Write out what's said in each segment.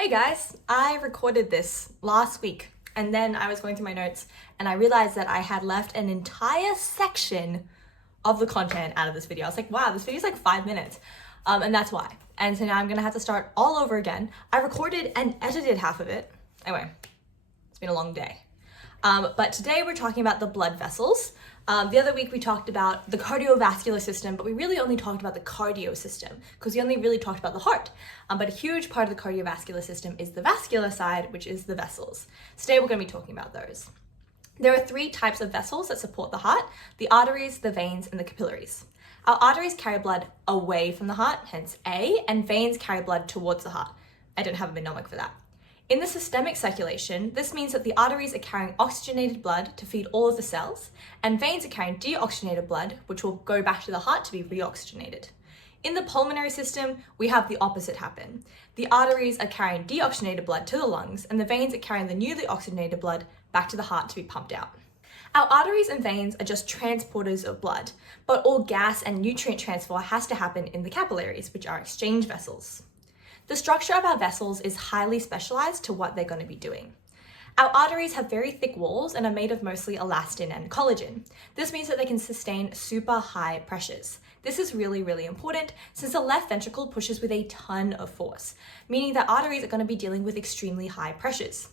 Hey guys, I recorded this last week and then I was going through my notes and I realized that I had left an entire section of the content out of this video. I was like, wow, this video is like 5 minutes. And that's why. And so now I'm gonna have to start all over again. I recorded and edited half of it. Anyway, it's been a long day. But today we're talking about the blood vessels. The other week we talked about the cardiovascular system, but we really only talked about the cardio system because we only really talked about the heart. But a huge part of the cardiovascular system is the vascular side, which is the vessels. Today we're going to be talking about those. There are 3 types of vessels that support the heart: the arteries, the veins, and the capillaries. Our arteries carry blood away from the heart, hence A, and veins carry blood towards the heart. I don't have a mnemonic for that. In the systemic circulation, this means that the arteries are carrying oxygenated blood to feed all of the cells, and veins are carrying deoxygenated blood, which will go back to the heart to be reoxygenated. In the pulmonary system, we have the opposite happen. The arteries are carrying deoxygenated blood to the lungs, and the veins are carrying the newly oxygenated blood back to the heart to be pumped out. Our arteries and veins are just transporters of blood, but all gas and nutrient transfer has to happen in the capillaries, which are exchange vessels. The structure of our vessels is highly specialized to what they're going to be doing. Our arteries have very thick walls and are made of mostly elastin and collagen. This means that they can sustain super high pressures. This is really, really important since the left ventricle pushes with a ton of force, meaning that arteries are going to be dealing with extremely high pressures.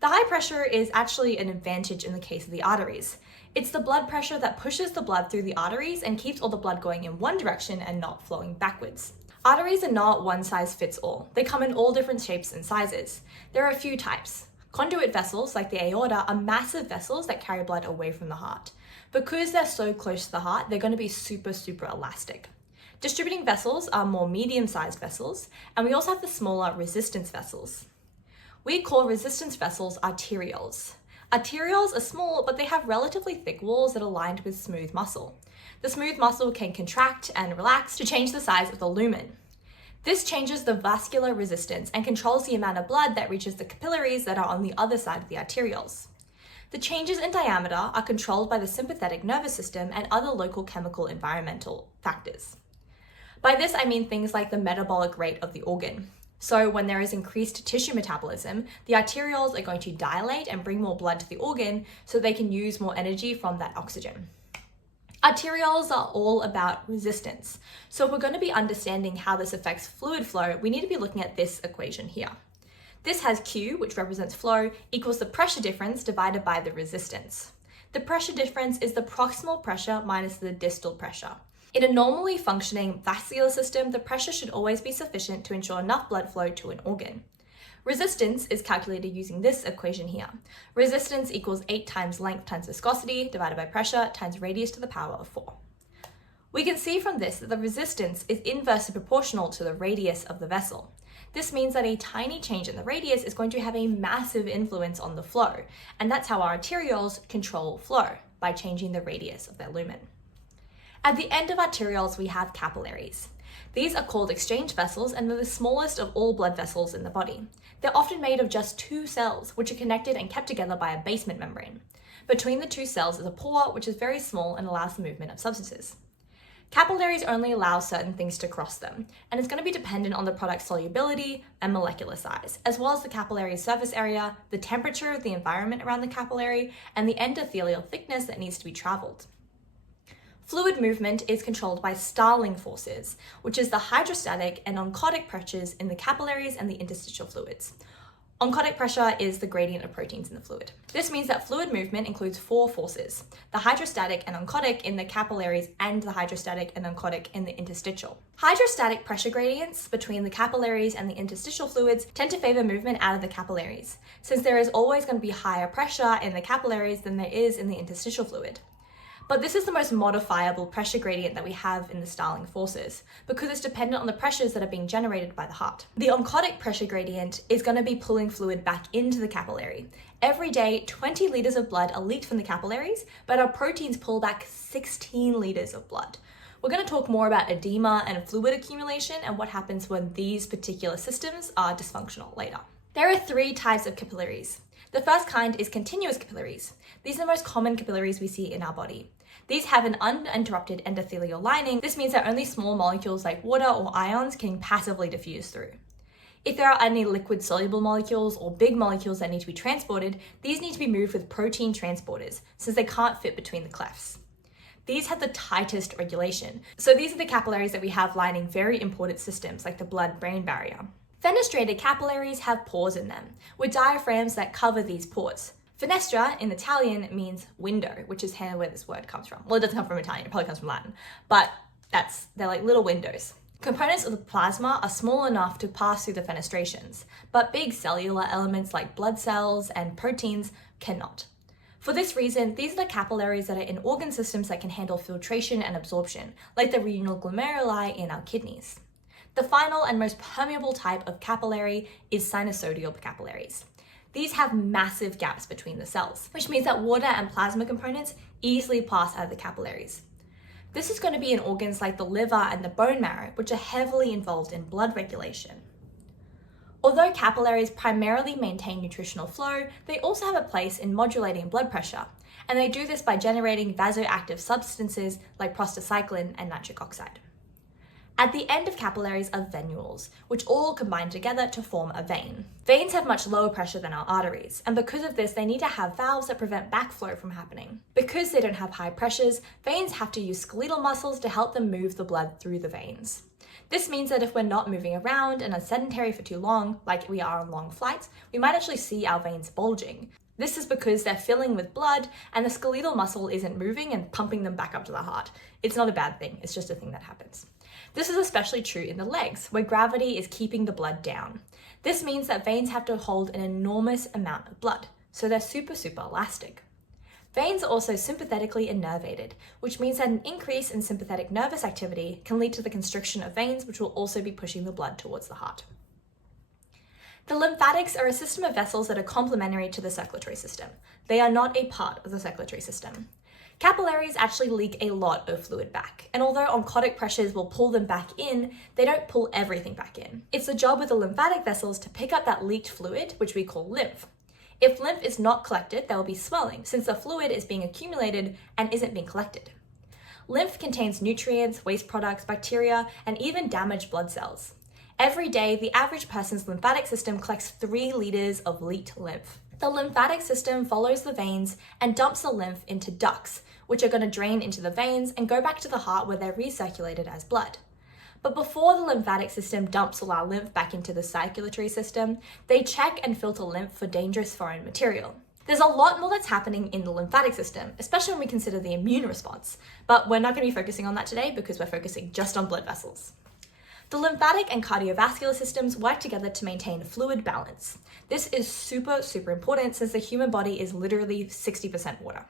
The high pressure is actually an advantage in the case of the arteries. It's the blood pressure that pushes the blood through the arteries and keeps all the blood going in one direction and not flowing backwards. Arteries are not one size fits all. They come in all different shapes and sizes. There are a few types. Conduit vessels, like the aorta, are massive vessels that carry blood away from the heart. Because they're so close to the heart, they're going to be super elastic. Distributing vessels are more medium-sized vessels, and we also have the smaller resistance vessels. We call resistance vessels arterioles. Arterioles are small, but they have relatively thick walls that are lined with smooth muscle. The smooth muscle can contract and relax to change the size of the lumen. This changes the vascular resistance and controls the amount of blood that reaches the capillaries that are on the other side of the arterioles. The changes in diameter are controlled by the sympathetic nervous system and other local chemical environmental factors. By this, I mean things like the metabolic rate of the organ. So when there is increased tissue metabolism, the arterioles are going to dilate and bring more blood to the organ so they can use more energy from that oxygen. Arterioles are all about resistance. So if we're going to be understanding how this affects fluid flow, we need to be looking at this equation here. This has Q, which represents flow, equals the pressure difference divided by the resistance. The pressure difference is the proximal pressure minus the distal pressure. In a normally functioning vascular system, the pressure should always be sufficient to ensure enough blood flow to an organ. Resistance is calculated using this equation here. Resistance equals 8 times length times viscosity divided by pressure times radius to the power of 4. We can see from this that the resistance is inversely proportional to the radius of the vessel. This means that a tiny change in the radius is going to have a massive influence on the flow, and that's how our arterioles control flow, by changing the radius of their lumen. At the end of arterioles, we have capillaries. These are called exchange vessels and they're the smallest of all blood vessels in the body. They're often made of just 2 cells, which are connected and kept together by a basement membrane. Between the 2 cells is a pore, which is very small and allows the movement of substances. Capillaries only allow certain things to cross them, and it's going to be dependent on the product's solubility and molecular size, as well as the capillary surface area, the temperature of the environment around the capillary, and the endothelial thickness that needs to be traveled. Fluid movement is controlled by Starling forces, which is the hydrostatic and oncotic pressures in the capillaries and the interstitial fluids. Oncotic pressure is the gradient of proteins in the fluid. This means that fluid movement includes 4 forces: the hydrostatic and oncotic in the capillaries and the hydrostatic and oncotic in the interstitial. Hydrostatic pressure gradients between the capillaries and the interstitial fluids tend to favor movement out of the capillaries, since there is always going to be higher pressure in the capillaries than there is in the interstitial fluid. But this is the most modifiable pressure gradient that we have in the Starling forces because it's dependent on the pressures that are being generated by the heart. The oncotic pressure gradient is going to be pulling fluid back into the capillary. Every day, 20 liters of blood are leaked from the capillaries, but our proteins pull back 16 liters of blood. We're going to talk more about edema and fluid accumulation and what happens when these particular systems are dysfunctional later. There are 3 types of capillaries. The first kind is continuous capillaries. These are the most common capillaries we see in our body. These have an uninterrupted endothelial lining. This means that only small molecules like water or ions can passively diffuse through. If there are any liquid soluble molecules or big molecules that need to be transported, these need to be moved with protein transporters since they can't fit between the clefts. These have the tightest regulation. So these are the capillaries that we have lining very important systems like the blood-brain barrier. Fenestrated capillaries have pores in them, with diaphragms that cover these pores. Fenestra in Italian means window, which is where this word comes from. Well, it doesn't come from Italian, it probably comes from Latin, but they're like little windows. Components of the plasma are small enough to pass through the fenestrations, but big cellular elements like blood cells and proteins cannot. For this reason, these are the capillaries that are in organ systems that can handle filtration and absorption, like the renal glomeruli in our kidneys. The final and most permeable type of capillary is sinusoidal capillaries. These have massive gaps between the cells, which means that water and plasma components easily pass out of the capillaries. This is going to be in organs like the liver and the bone marrow, which are heavily involved in blood regulation. Although capillaries primarily maintain nutritional flow, they also have a place in modulating blood pressure, and they do this by generating vasoactive substances like prostacyclin and nitric oxide. At the end of capillaries are venules, which all combine together to form a vein. Veins have much lower pressure than our arteries, and because of this, they need to have valves that prevent backflow from happening. Because they don't have high pressures, veins have to use skeletal muscles to help them move the blood through the veins. This means that if we're not moving around and are sedentary for too long, like we are on long flights, we might actually see our veins bulging. This is because they're filling with blood and the skeletal muscle isn't moving and pumping them back up to the heart. It's not a bad thing, it's just a thing that happens. This is especially true in the legs, where gravity is keeping the blood down. This means that veins have to hold an enormous amount of blood, so they're super elastic. Veins are also sympathetically innervated, which means that an increase in sympathetic nervous activity can lead to the constriction of veins, which will also be pushing the blood towards the heart. The lymphatics are a system of vessels that are complementary to the circulatory system. They are not a part of the circulatory system. Capillaries actually leak a lot of fluid back, and although oncotic pressures will pull them back in, they don't pull everything back in. It's the job of the lymphatic vessels to pick up that leaked fluid, which we call lymph. If lymph is not collected, there will be swelling, since the fluid is being accumulated and isn't being collected. Lymph contains nutrients, waste products, bacteria, and even damaged blood cells. Every day, the average person's lymphatic system collects 3 liters of leaked lymph. The lymphatic system follows the veins and dumps the lymph into ducts, which are going to drain into the veins and go back to the heart where they're recirculated as blood. But before the lymphatic system dumps all our lymph back into the circulatory system, they check and filter lymph for dangerous foreign material. There's a lot more that's happening in the lymphatic system, especially when we consider the immune response, but we're not going to be focusing on that today because we're focusing just on blood vessels. The lymphatic and cardiovascular systems work together to maintain fluid balance. This is super important since the human body is literally 60% water.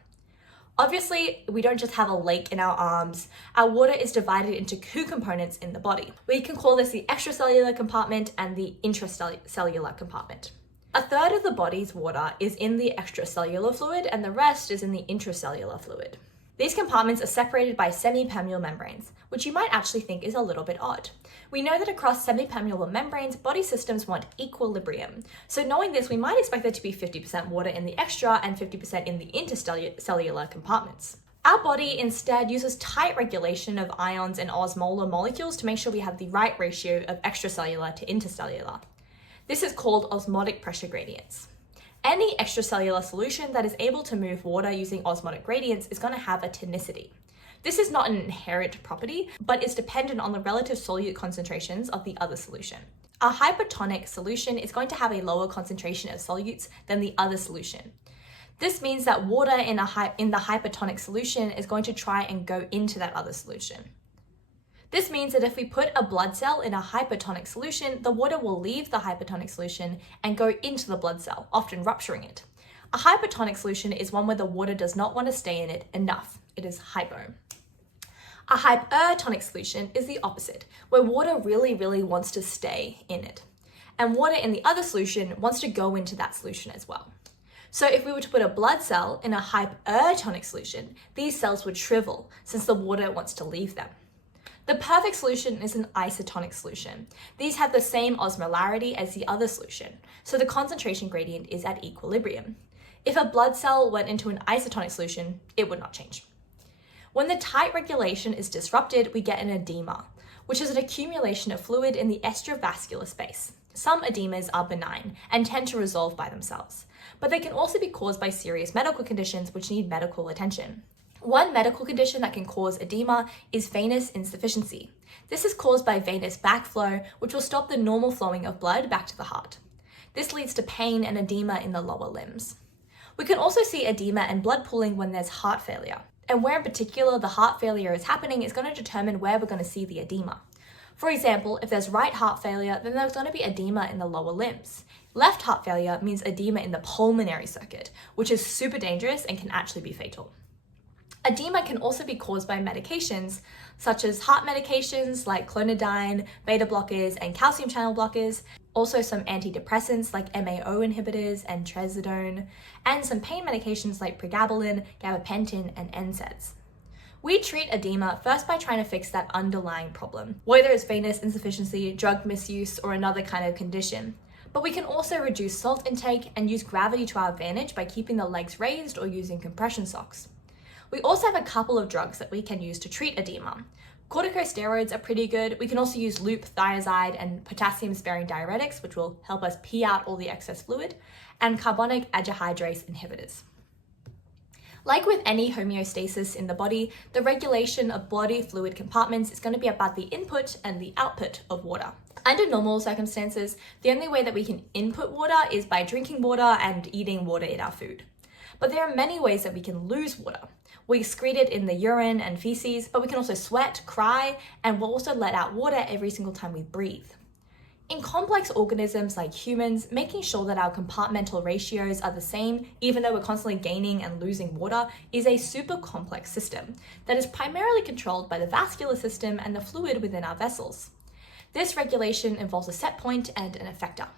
Obviously, we don't just have a lake in our arms. Our water is divided into 2 components in the body. We can call this the extracellular compartment and the intracellular compartment. A third of the body's water is in the extracellular fluid and the rest is in the intracellular fluid. These compartments are separated by semipermeable membranes, which you might actually think is a little bit odd. We know that across semipermeable membranes, body systems want equilibrium. So knowing this, we might expect there to be 50% water in the extra and 50% in the intercellular compartments. Our body instead uses tight regulation of ions and osmolar molecules to make sure we have the right ratio of extracellular to intercellular. This is called osmotic pressure gradients. Any extracellular solution that is able to move water using osmotic gradients is going to have a tonicity. This is not an inherent property, but is dependent on the relative solute concentrations of the other solution. A hypertonic solution is going to have a lower concentration of solutes than the other solution. This means that water in the hypertonic solution is going to try and go into that other solution. This means that if we put a blood cell in a hypertonic solution, the water will leave the hypertonic solution and go into the blood cell, often rupturing it. A hypertonic solution is one where the water does not want to stay in it enough. It is hypo. A hypertonic solution is the opposite, where water really wants to stay in it. And water in the other solution wants to go into that solution as well. So if we were to put a blood cell in a hypertonic solution, these cells would shrivel since the water wants to leave them. The perfect solution is an isotonic solution. These have the same osmolarity as the other solution, so the concentration gradient is at equilibrium. If a blood cell went into an isotonic solution, it would not change. When the tight regulation is disrupted, we get an edema, which is an accumulation of fluid in the extravascular space. Some edemas are benign and tend to resolve by themselves, but they can also be caused by serious medical conditions which need medical attention. One medical condition that can cause edema is venous insufficiency. This is caused by venous backflow, which will stop the normal flowing of blood back to the heart. This leads to pain and edema in the lower limbs. We can also see edema and blood pooling when there's heart failure. And where in particular the heart failure is happening is going to determine where we're going to see the edema. For example, if there's right heart failure, then there's going to be edema in the lower limbs. Left heart failure means edema in the pulmonary circuit, which is super dangerous and can actually be fatal. Edema can also be caused by medications, such as heart medications like clonidine, beta blockers, and calcium channel blockers, also some antidepressants like MAO inhibitors and trazodone, and some pain medications like pregabalin, gabapentin, and NSAIDs. We treat edema first by trying to fix that underlying problem, whether it's venous insufficiency, drug misuse, or another kind of condition. But we can also reduce salt intake and use gravity to our advantage by keeping the legs raised or using compression socks. We also have a couple of drugs that we can use to treat edema. Corticosteroids are pretty good. We can also use loop, thiazide, and potassium-sparing diuretics, which will help us pee out all the excess fluid, and carbonic anhydrase inhibitors. Like with any homeostasis in the body, the regulation of body fluid compartments is going to be about the input and the output of water. Under normal circumstances, the only way that we can input water is by drinking water and eating water in our food. But there are many ways that we can lose water. We excrete it in the urine and feces, but we can also sweat, cry, and we'll also let out water every single time we breathe. In complex organisms like humans, making sure that our compartmental ratios are the same, even though we're constantly gaining and losing water, is a super complex system that is primarily controlled by the vascular system and the fluid within our vessels. This regulation involves a set point and an effector.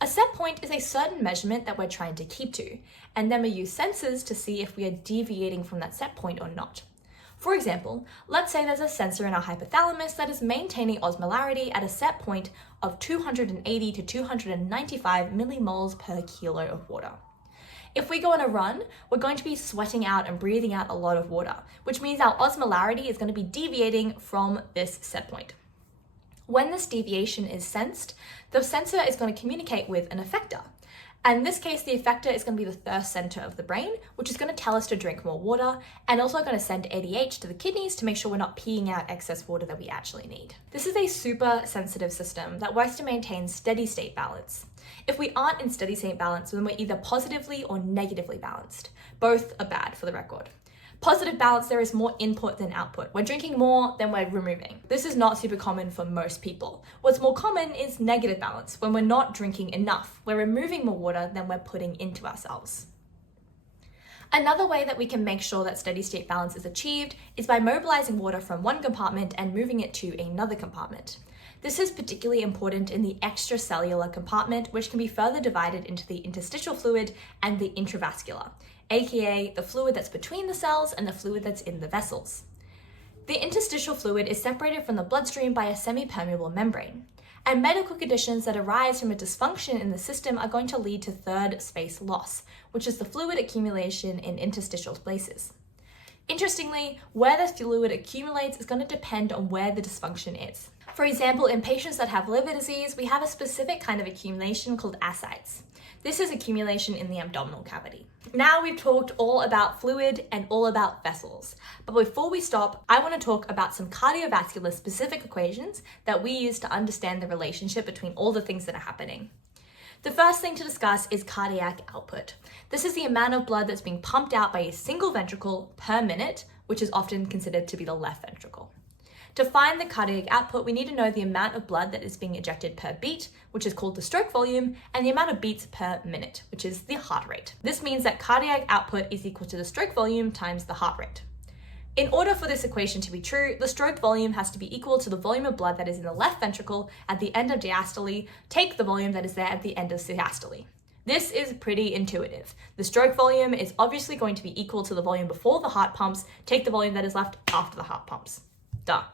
A set point is a certain measurement that we're trying to keep to, and then we use sensors to see if we are deviating from that set point or not. For example, let's say there's a sensor in our hypothalamus that is maintaining osmolarity at a set point of 280 to 295 millimoles per kilo of water. If we go on a run, we're going to be sweating out and breathing out a lot of water, which means our osmolarity is going to be deviating from this set point. When this deviation is sensed, the sensor is going to communicate with an effector. And in this case, the effector is going to be the thirst center of the brain, which is going to tell us to drink more water and also going to send ADH to the kidneys to make sure we're not peeing out excess water that we actually need. This is a super sensitive system that works to maintain steady state balance. If we aren't in steady state balance, then we're either positively or negatively balanced. Both are bad for the record. Positive balance, there is more input than output. We're drinking more than we're removing. This is not super common for most people. What's more common is negative balance, when we're not drinking enough. We're removing more water than we're putting into ourselves. Another way that we can make sure that steady state balance is achieved is by mobilizing water from one compartment and moving it to another compartment. This is particularly important in the extracellular compartment, which can be further divided into the interstitial fluid and the intravascular, aka the fluid that's between the cells and the fluid that's in the vessels. The interstitial fluid is separated from the bloodstream by a semi-permeable membrane, and medical conditions that arise from a dysfunction in the system are going to lead to third space loss, which is the fluid accumulation in interstitial places. Interestingly, where the fluid accumulates is going to depend on where the dysfunction is. For example, in patients that have liver disease, we have a specific kind of accumulation called ascites. This is accumulation in the abdominal cavity. Now we've talked all about fluid and all about vessels, but before we stop, I want to talk about some cardiovascular specific equations that we use to understand the relationship between all the things that are happening. The first thing to discuss is cardiac output. This is the amount of blood that's being pumped out by a single ventricle per minute, which is often considered to be the left ventricle. To find the cardiac output, we need to know the amount of blood that is being ejected per beat, which is called the stroke volume, and the amount of beats per minute, which is the heart rate. This means that cardiac output is equal to the stroke volume times the heart rate. In order for this equation to be true, the stroke volume has to be equal to the volume of blood that is in the left ventricle at the end of diastole, take the volume that is there at the end of systole. This is pretty intuitive. The stroke volume is obviously going to be equal to the volume before the heart pumps, take the volume that is left after the heart pumps. Duh.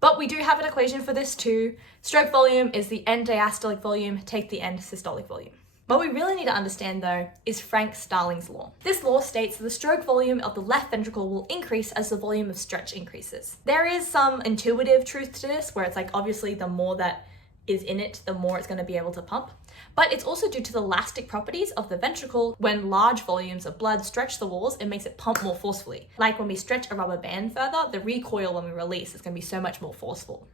But we do have an equation for this too. Stroke volume is the end diastolic volume, take the end systolic volume. What we really need to understand though is Frank-Starling's law. This law states that the stroke volume of the left ventricle will increase as the volume of stretch increases. There is some intuitive truth to this where it's like obviously the more that is in it, the more it's going to be able to pump. But it's also due to the elastic properties of the ventricle. When large volumes of blood stretch the walls, it makes it pump more forcefully. Like when we stretch a rubber band further, the recoil when we release is going to be so much more forceful.